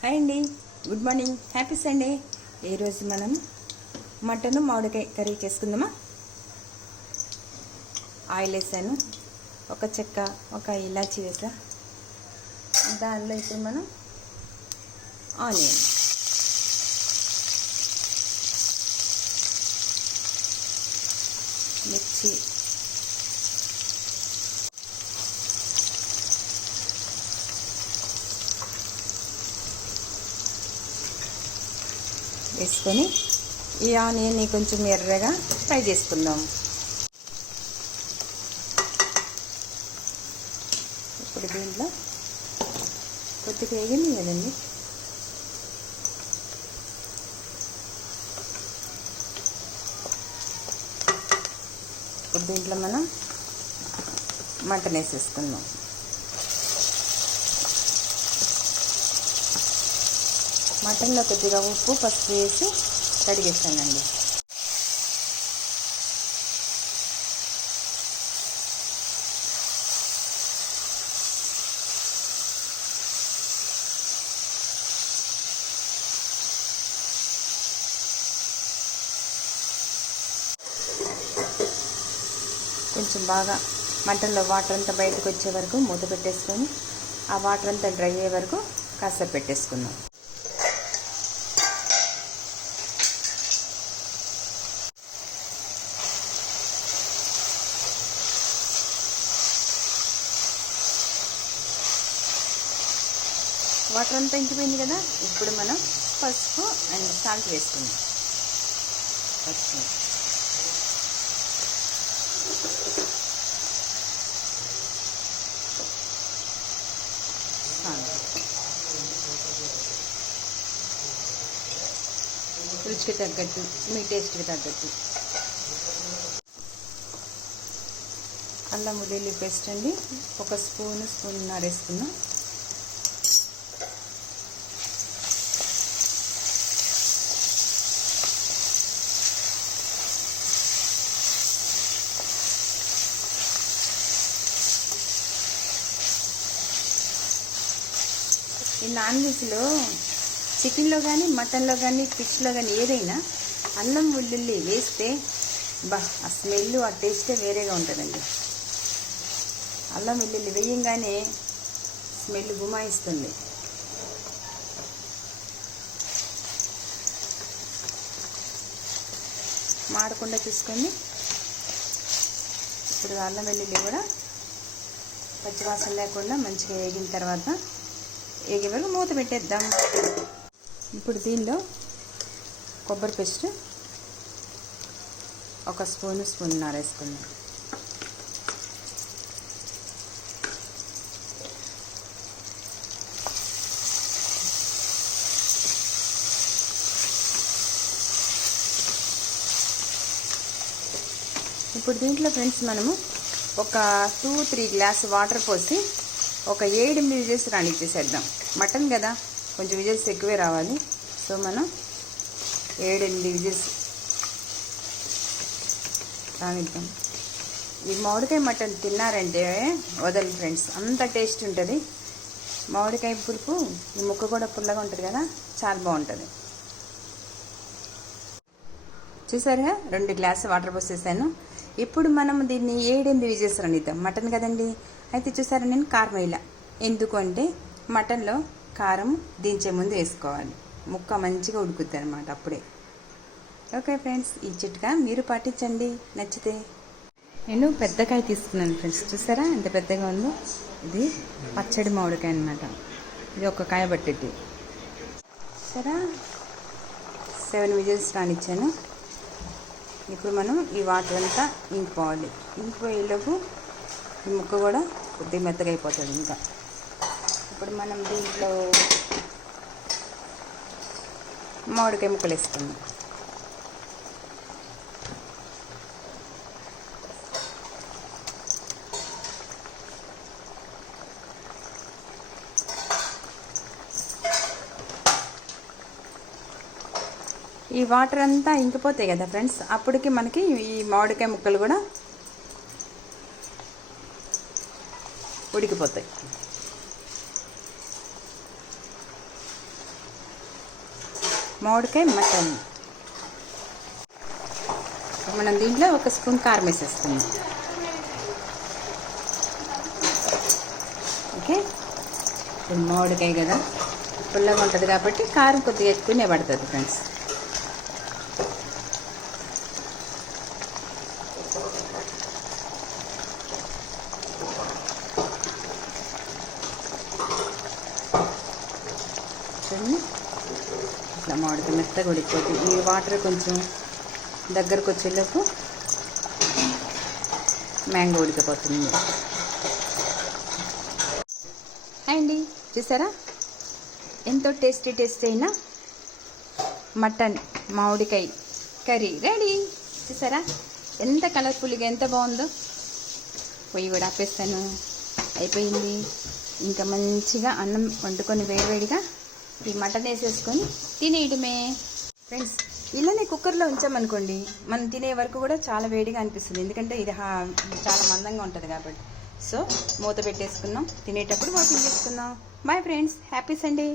Hi అండి, good morning, happy Sunday. ఈరోజు మనం మటన్ మామిడికాయ కర్రీ చేసుకుందామా. ఆయిల్ వేసాను, ఒక చెక్క, ఒక ఇలాచీ వేసా. దానిలో ఇప్పుడు మనం ఆనియన్, మిర్చి, వేసుకొని ఈ ఆనియన్ని కొంచెం ఎర్రగా ఫ్రై చేసుకుందాం. ఇప్పుడు దీంట్లో కొద్దిగా వేగింది కదండి, ఇప్పుడు దీంట్లో మనం మటన్ వేసేసుకుందాం. మటన్లో కొద్దిగా ఉప్పు, పసుపు వేసి కడిగేస్తానండి. కొంచెం బాగా మటన్లో వాటర్ అంతా బయటకు వచ్చే వరకు మూత పెట్టేసుకొని ఆ వాటర్ అంతా డ్రై అయ్యే వరకు కాసేపు పెట్టేసుకుందాం. వాటర్ అంతా ఇంకిపోయింది కదా, ఇప్పుడు మనం పసుపు అండ్ సాల్ట్ వేసుకుందాం. రుచికి తగ్గట్టు, మీ టేస్ట్కి తగ్గట్టు. అల్లం వెల్లుల్లి పేస్ట్ అండి, ఒక స్పూన్నర వేసుకున్నాం. ఈ నాన్ వెజ్లో చికెన్లో కానీ, మటన్లో కానీ, ఫిష్లో కానీ ఏదైనా అల్లం వెల్లుల్లి వేస్తే ఆ స్మెల్, ఆ టేస్టే వేరేగా ఉంటుందండి. అల్లం వెల్లుల్లి వేయంగానే స్మెల్ గుమాయిస్తుంది. మాడకుండా చూసుకొని ఇప్పుడు అల్లం వెల్లుల్లి కూడా పచ్చివాసన లేకుండా మంచిగా వేగిన తర్వాత వేగే వరకు మూత పెట్టేద్దాం. ఇప్పుడు దీనిలో కొబ్బరి పేస్ట్ ఒక స్పూన్నర వేసుకుందాం. ఇప్పుడు దీంట్లో ఫ్రెండ్స్ మనము ఒక 2-3 గ్లాస్ వాటర్ పోసి ఒక 7-8 విజిల్స్ రానిచ్చేసేద్దాం. మటన్ కదా, కొంచెం విజిల్స్ ఎక్కువే రావాలి. సో మనం 7-8 విజిల్స్ రానిద్దాం. ఈ మామిడికాయ మటన్ తిన్నారంటే వదలు ఫ్రెండ్స్, అంత టేస్ట్ ఉంటుంది. మామిడికాయ పులుపు, ఈ ముక్క కూడా పుల్లగా ఉంటుంది కదా, చాలా బాగుంటుంది. చూసారుగా, 2 గ్లాసు వాటర్ పోసేసాను. ఇప్పుడు మనం దీన్ని 7-8 విజిల్స్ రానిద్దాం. మటన్ కదండి. అయితే చూసారా, నేను కారం వేయాల. ఎందుకంటే మటన్లో కారం దించే ముందు వేసుకోవాలి, ముక్క మంచిగా ఉడుకుద్ది అనమాట అప్పుడే. ఓకే ఫ్రెండ్స్, ఈ చిట్కా మీరు పాటించండి నచ్చితే. నేను పెద్దకాయ తీసుకున్నాను ఫ్రెండ్స్, చూసారా ఎంత పెద్దగా ఉందో. ఇది పచ్చడి మామిడికాయ అనమాట. ఇది ఒక కాయ పట్టేటి. సరే, 7 విజిల్స్ రానిచ్చాను. ఇప్పుడు మనం ఈ వాటర్ అంతా ఇంకిపోవాలి. ఇంకిపోయేలోపు ఈ ముక్క కూడా కొద్దిగా మెత్తగా అయిపోతుంది. ఇంకా ఇప్పుడు మనం దీంట్లో మామిడికాయ ముక్కలు వేసుకుందాం. ఈ వాటర్ అంతా ఇంకిపోతాయి కదా ఫ్రెండ్స్, అప్పటికి మనకి ఈ మామిడికాయ ముక్కలు కూడా ఉడికిపోతాయి. మామిడికాయ మటన్. మనం దీంట్లో 1 స్పూన్ కారం వేసేస్తున్నాం. ఓకే, ఇప్పుడు మామిడికాయ కదా పుల్లగా ఉంటుంది కాబట్టి కారం కొద్దిగా ఎక్కువనే పడుతుంది ఫ్రెండ్స్. ఇట్లా మామిడికాయ మెత్తగా ఉడికిపోతుంది. ఈ వాటర్ కొంచెం దగ్గరకు వచ్చేలోపు మ్యాంగో ఉడికిపోతుంది. అండి చూసారా, ఎంతో టేస్టీ అయిన మటన్ మామిడికాయ కర్రీ రెడీ. చూసారా ఎంత కలర్ఫుల్గా ఎంత బాగుందో. పొయ్యి కూడా ఆపేస్తాను, అయిపోయింది. ఇంకా మంచిగా అన్నం వండుకొని వేడివేడిగా ఈ మటన్ వేసేసుకొని తినేయడమే ఫ్రెండ్స్. ఇలానే కుక్కర్లో ఉంచామనుకోండి, మనం తినే వరకు కూడా చాలా వేడిగా అనిపిస్తుంది, ఎందుకంటే ఇది చాలా మందంగా ఉంటుంది కాబట్టి. సో మూత పెట్టేసుకున్నాం, తినేటప్పుడు ఓపెన్ చేసుకుందాం. Bye friends, happy Sunday.